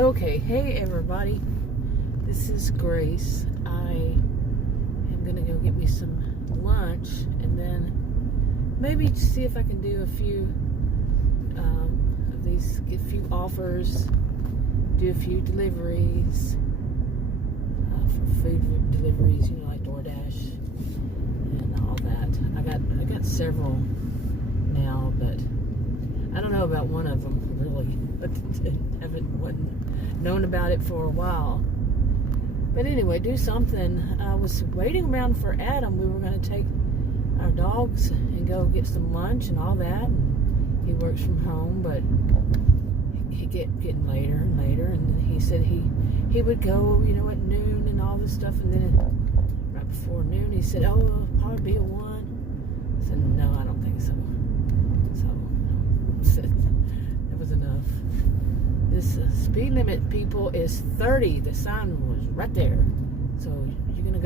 Okay, hey everybody, this is Grace. I am gonna go get me some lunch and then maybe see if I can do a few of these, get a few offers, do a few deliveries for food deliveries, like DoorDash and all that. I got several now, but I don't know about one of them really. Haven't known about it for a while. But anyway, do something. I was waiting around for Adam. We were going to take our dogs and go get some lunch and all that. And he works from home, but he getting later and later. And he said he would go, at noon and all this stuff. And then right before noon, he said, "Oh, it'll probably be a 1." I said, "No, I don't think so." So that was enough. This speed limit, people, is 30. The sign was right there. So you're gonna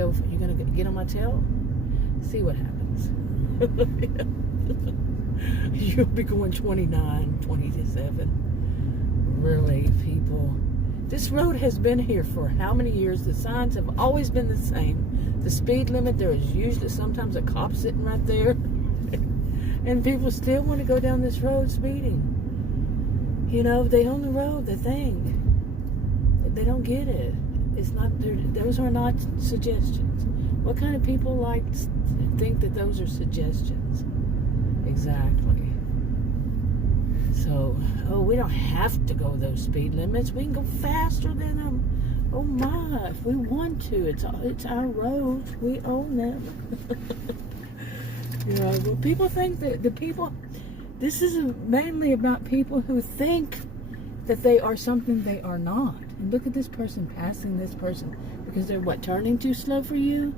get on my tail? See what happens. You'll be going 29, 27. Really, people. This road has been here for how many years? The signs have always been the same. The speed limit, there is usually sometimes a cop sitting right there. And people still want to go down this road speeding. They own the road, they think. They don't get it. It's not, those are not suggestions. What kind of people think that those are suggestions? Exactly. So, we don't have to go those speed limits. We can go faster than them. Oh my, if we want to. It's our roads. We own them. Well, people think that this is mainly about people who think that they are something they are not. And look at this person passing this person because they're turning too slow for you?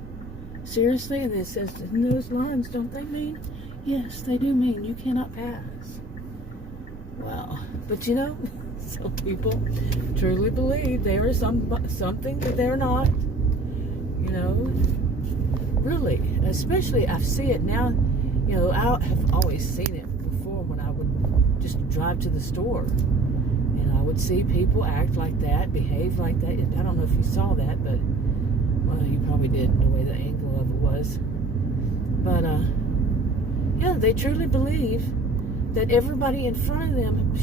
Seriously? And it says in those lines, don't they mean? Yes, they do mean you cannot pass. Well, but some people truly believe they are something that they're not. Really, especially I see it now. I have always seen it before when I would just drive to the store. I would see people act like that, behave like that. I don't know if you saw that, but, well, you probably did, the way the angle of it was. But, they truly believe that everybody in front of them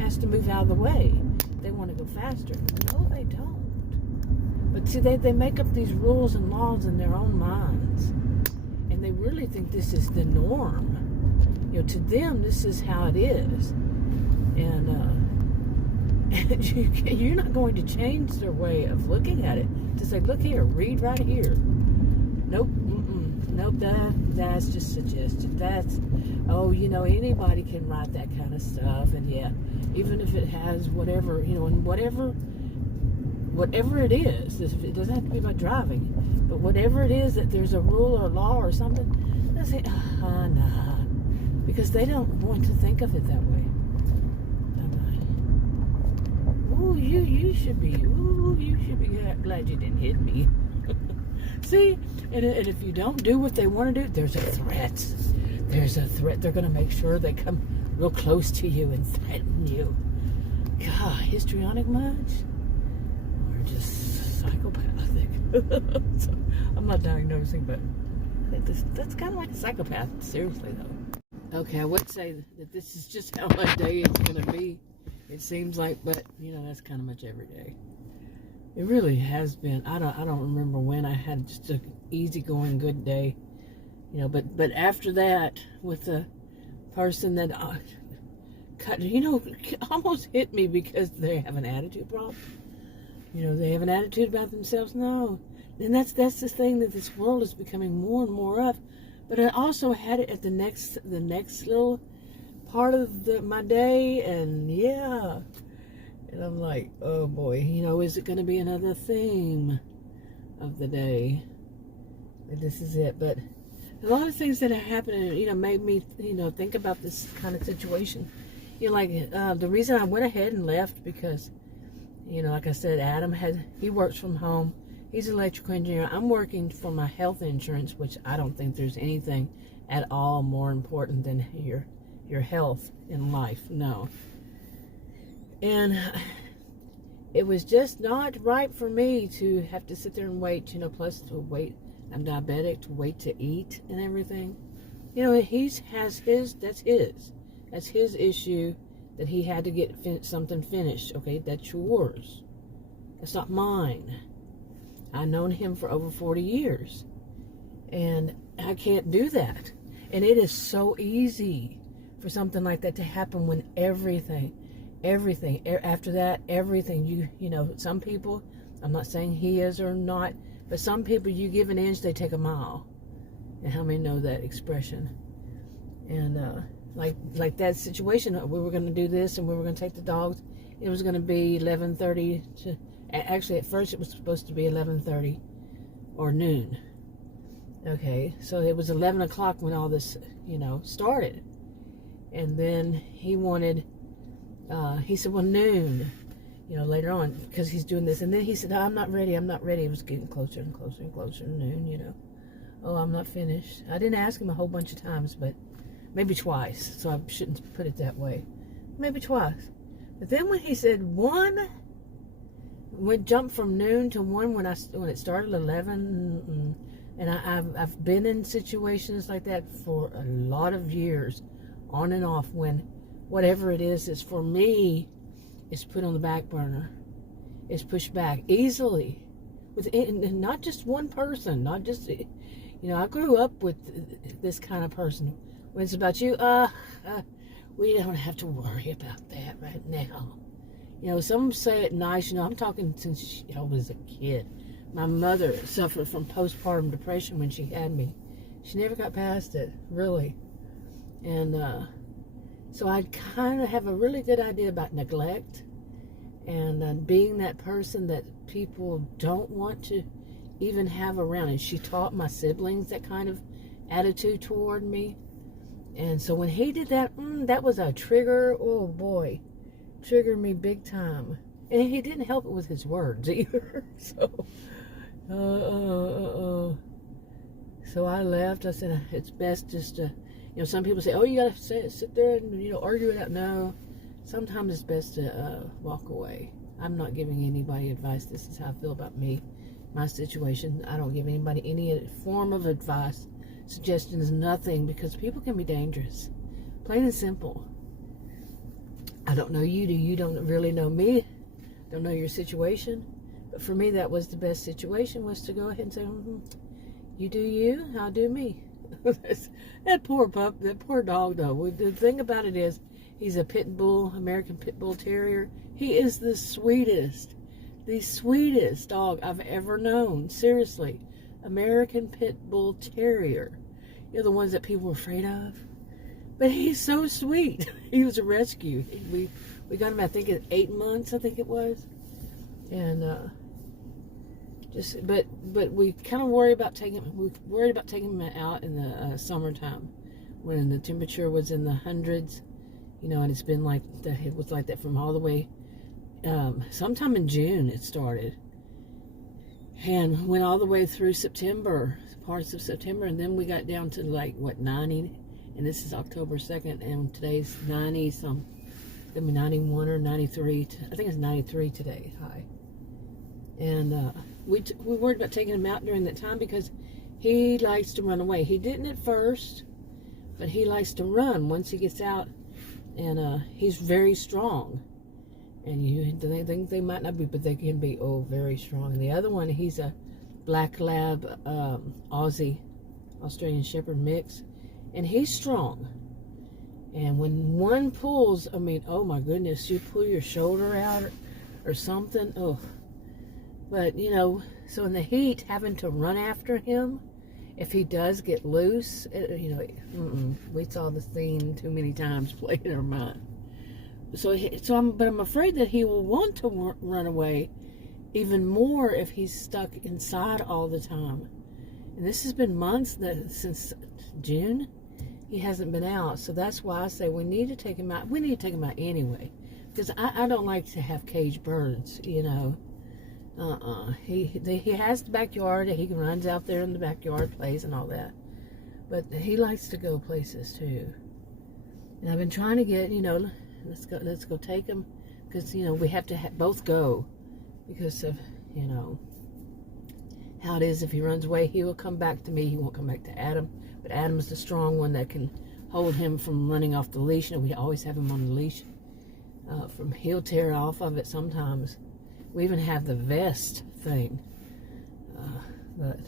has to move out of the way. They want to go faster. No, they don't. But see, they make up these rules and laws in their own minds. And they really think this is the norm. To them, this is how it is. And you're not going to change their way of looking at it. To say, look here, read right here. Nope, nope, that's just suggested. That's, anybody can write that kind of stuff. And yeah, even if it has whatever, and whatever it is, it doesn't have to be about driving, but whatever it is that there's a rule or law or something, they say, nah, because they don't want to think of it that way. Ooh, you should be glad you didn't hit me. See, and if you don't do what they want to do, there's a threat. There's a threat. They're going to make sure they come real close to you and threaten you. God, histrionic much? Just psychopathic. So, I'm not diagnosing, but that's kind of like a psychopath. Seriously, though. Okay, I would say that this is just how my day is going to be. It seems like, but that's kind of much every day. It really has been. I don't remember when I had just an easygoing good day. But after that, with the person that almost hit me because they have an attitude problem. They have an attitude about themselves. No. And that's the thing that this world is becoming more and more of. But I also had it at the next little part of my day, and yeah. And I'm like, oh boy, is it going to be another theme of the day? But this is it. But a lot of things that are happening, made me, think about this kind of situation. The reason I went ahead and left because, like I said, Adam he works from home. He's an electrical engineer. I'm working for my health insurance, which I don't think there's anything at all more important than your health in life. No. And it was just not right for me to have to sit there and wait, plus to wait. I'm diabetic, to wait to eat and everything. That's his issue, that he had to get something finished. Okay, that's yours. That's not mine. I've known him for over 40 years, and I can't do that. And it is so easy for something like that to happen when everything, after that, everything, some people, I'm not saying he is or not, but some people, you give an inch, they take a mile. And how many know that expression? And like that situation, we were going to do this, and we were going to take the dogs. It was going to be 11:30 to, actually at first it was supposed to be 11:30 or noon. Okay, so it was 11 o'clock when all this, started. And then he wanted, he said, well, noon, later on, because he's doing this. And then he said, I'm not ready. It was getting closer and closer and closer to noon, Oh, I'm not finished. I didn't ask him a whole bunch of times, but maybe twice. So I shouldn't put it that way. Maybe twice. But then when he said 1, we jumped from noon to 1 when it started 11. And I've been in situations like that for a lot of years, on and off, when whatever it is for me, is put on the back burner. It's pushed back easily. And not just one person, not just, I grew up with this kind of person. When it's about you, we don't have to worry about that right now. Some say it nice, I'm talking since I was a kid. My mother suffered from postpartum depression when she had me. She never got past it, really. And so I kind of have a really good idea about neglect and being that person that people don't want to even have around. And she taught my siblings that kind of attitude toward me. And so when he did that, that was a trigger. Oh boy, triggered me big time. And he didn't help it with his words either. So I left. I said, it's best just to, some people say, oh, you got to sit there and, argue it out. No, sometimes it's best to walk away. I'm not giving anybody advice. This is how I feel about me, my situation. I don't give anybody any form of advice, suggestions, nothing, because people can be dangerous. Plain and simple. I don't know you. You don't really know me. Don't know your situation. But for me, that was the best situation, was to go ahead and say, you do you, I'll do me. That poor pup, that poor dog, though. The thing about it is, he's a American Pit Bull Terrier. He is the sweetest dog I've ever known. Seriously. American Pit Bull Terrier. The ones that people were afraid of. But he's so sweet. He was a rescue. We got him, I think, at 8 months, I think it was. And but we kind of worried about taking him out in the summertime, when the temperature was in the hundreds, and it's been like that. It was like that from all the way. Sometime in June it started, and went all the way through September, parts of September, and then we got down to 90, and this is October 2nd, and today's 90 some. It'll be 91 or 93. I think it's 93 today, high. And we worried about taking him out during that time because he likes to run away. He didn't at first, but he likes to run once he gets out. And he's very strong. And you think they might not be, but they can be, very strong. And the other one, he's a Black Lab Australian Shepherd mix. And he's strong. And when one pulls, oh my goodness, you pull your shoulder out or something. Oh. But, so in the heat, having to run after him, if he does get loose, we saw the scene too many times play in our mind. But I'm afraid that he will want to run away even more if he's stuck inside all the time. And this has been months, since June. He hasn't been out, so that's why I say we need to take him out. We need to take him out anyway, because I don't like to have caged birds, He has the backyard. He runs out there in the backyard, plays and all that, but he likes to go places too. And I've been trying to get, let's go take him, because we have to both go. because of, you know, how it is. If he runs away, he will come back to me. He won't come back to Adam. But Adam's the strong one that can hold him from running off the leash. And we always have him on the leash. He'll tear off of it sometimes. We even have the vest thing. But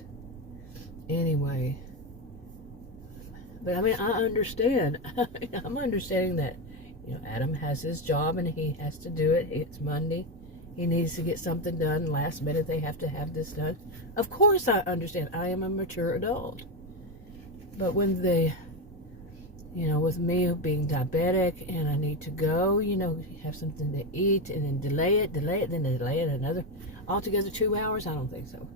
anyway. But I mean, I understand. I'm understanding that, you know, Adam has his job and he has to do it. It's Monday. He needs to get something done. Last minute, they have to have this done. Of course, I understand. I am a mature adult. But when they, you know, with me being diabetic and I need to go, you know, have something to eat and then delay it, then delay it another, altogether 2 hours, I don't think so.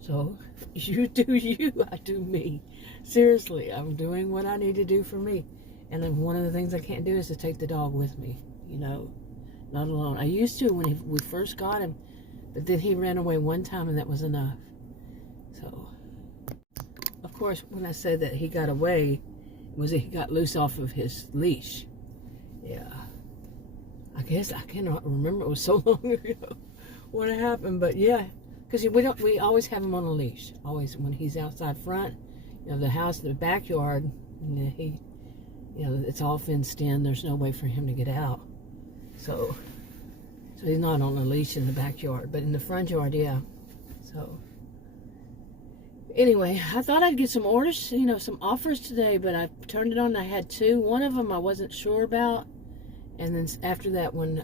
So, you do you, I do me. Seriously, I'm doing what I need to do for me. And then one of the things I can't do is to take the dog with me, you know, not alone. I used to when we first got him, but then he ran away one time and that was enough. So, of course, when I said that he got away, he got loose off of his leash. Yeah. I guess I cannot remember. It was so long ago what happened, but yeah. Because we always have him on a leash. Always when he's outside front, you know, the house, the backyard, and he, you know, it's all fenced in. There's no way for him to get out. So he's not on a leash in the backyard, but in the front yard, yeah. So anyway, I thought I'd get some orders, you know, some offers today, but I turned it on. I had two. One of them I wasn't sure about, and then after that one,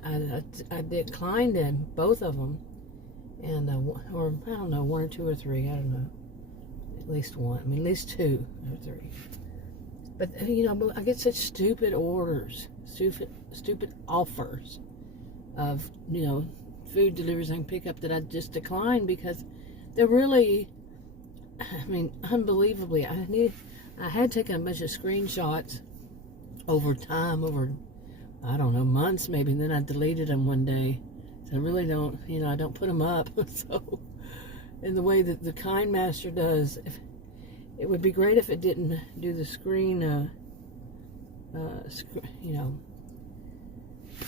I declined them, both of them. And or I don't know, 1 or 2 or 3, I don't know, at least one, I mean at least 2 or 3. But you know, I get such stupid orders, stupid offers of, you know, food deliveries and pickup that I just decline because they're really, I mean, unbelievably, I had taken a bunch of screenshots over time, over, I don't know, months maybe, and then I deleted them one day. I really don't, you know, I don't put them up. So, in the way that the Kind Master does, it would be great if it didn't do the screen, you know,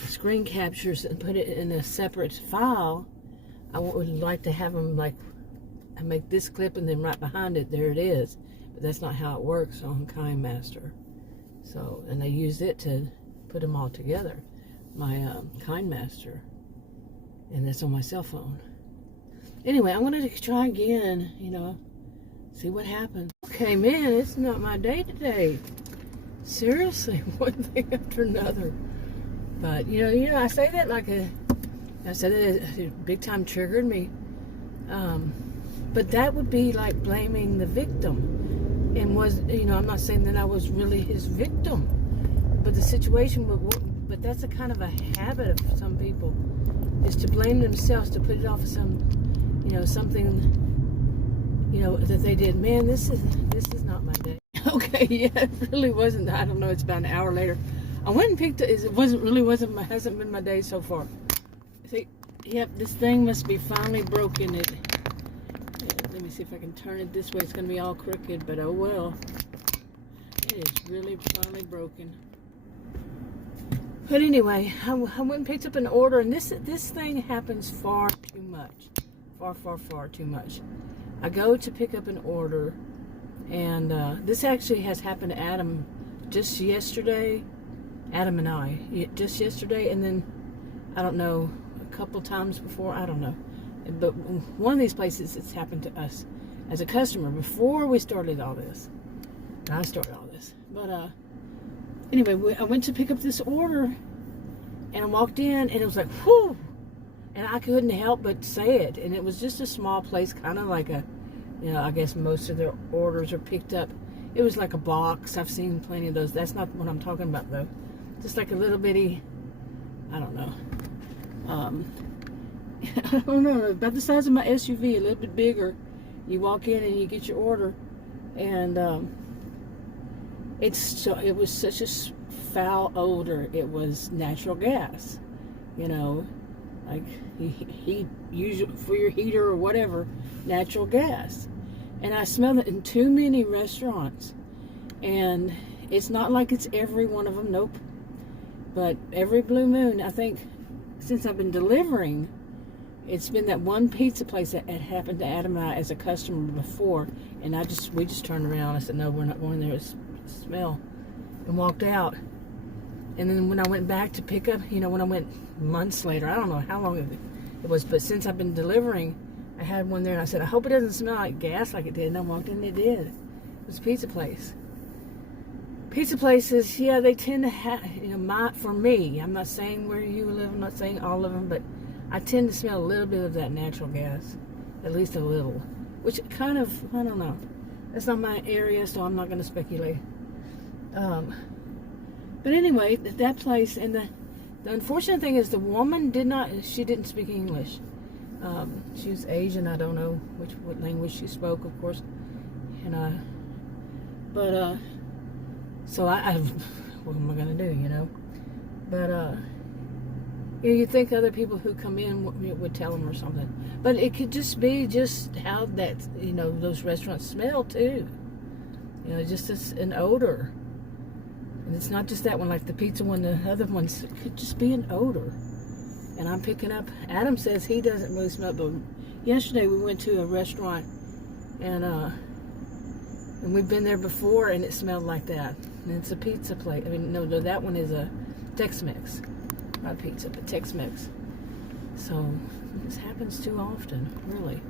screen captures and put it in a separate file. I would like to have them like, I make this clip and then right behind it, there it is. But that's not how it works on Kind Master. So, and I use it to put them all together, my Kind Master. And that's on my cell phone. Anyway, I'm going to try again, you know, see what happens. Okay, man, it's not my day today. Seriously, one thing after another. But, you know, I say that like I said that it big time triggered me. But that would be like blaming the victim. And was, you know, I'm not saying that I was really his victim. But the situation, but that's a kind of a habit of some people, is to blame themselves, to put it off of some, you know, something, you know, that they did. Man, this is not my day. Okay, yeah, it really wasn't. I don't know, it's about an hour later. I went and picked it. Hasn't been my day so far. See, yep, this thing must be finally broken. Yeah, let me see if I can turn it this way. It's going to be all crooked, but oh well. It is really finally broken. But anyway, I went and picked up an order, and this thing happens far too much. Far too much. I go to pick up an order, and this actually has happened to Adam just yesterday. Adam and I, just yesterday, and then, I don't know, a couple times before, I don't know. But one of these places, it's happened to us as a customer before we started all this. I started all this. But, anyway, I went to pick up this order, and I walked in, and it was like, whew, and I couldn't help but say it, and it was just a small place, kind of like a, you know, I guess most of their orders are picked up. It was like a box. I've seen plenty of those. That's not what I'm talking about, though. Just like a little bitty, I don't know, I don't know, about the size of my SUV, a little bit bigger. You walk in and you get your order, and, it was such a foul odor. It was natural gas, you know, like heat, usually for your heater or whatever, natural gas. And I smelled it in too many restaurants, and it's not like it's every one of them, nope. But every blue moon, I think, since I've been delivering, It's been that one pizza place that had happened to Adam and I as a customer before, and we just turned around. I said, no, we're not going there. It's smell, and walked out. And then when I went back to pick up, when I went months later, I don't know how long it was, but since I've been delivering, I had one there, and I said, I hope it doesn't smell like gas like it did. And I walked in, and it did. It was a pizza place. Pizza places, yeah, they tend to have, for me, I'm not saying where you live, I'm not saying all of them, but I tend to smell a little bit of that natural gas, at least a little, which kind of, I don't know. That's not my area, so I'm not going to speculate. But anyway, that place, and the unfortunate thing is the woman didn't speak English. She was Asian. I don't know what language she spoke, of course. And so what am I gonna do, But you'd think other people who come in would tell them or something. But it could just be how that those restaurants smell too. Just an odor. And it's not just that one, like the pizza one, the other ones, it could just be an odor. And I'm picking up, Adam says he doesn't really smell it, but yesterday we went to a restaurant, and we've been there before, and it smelled like that. And it's a pizza place. I mean, no, that one is a Tex-Mex. Not pizza, but Tex-Mex. So, this happens too often, really.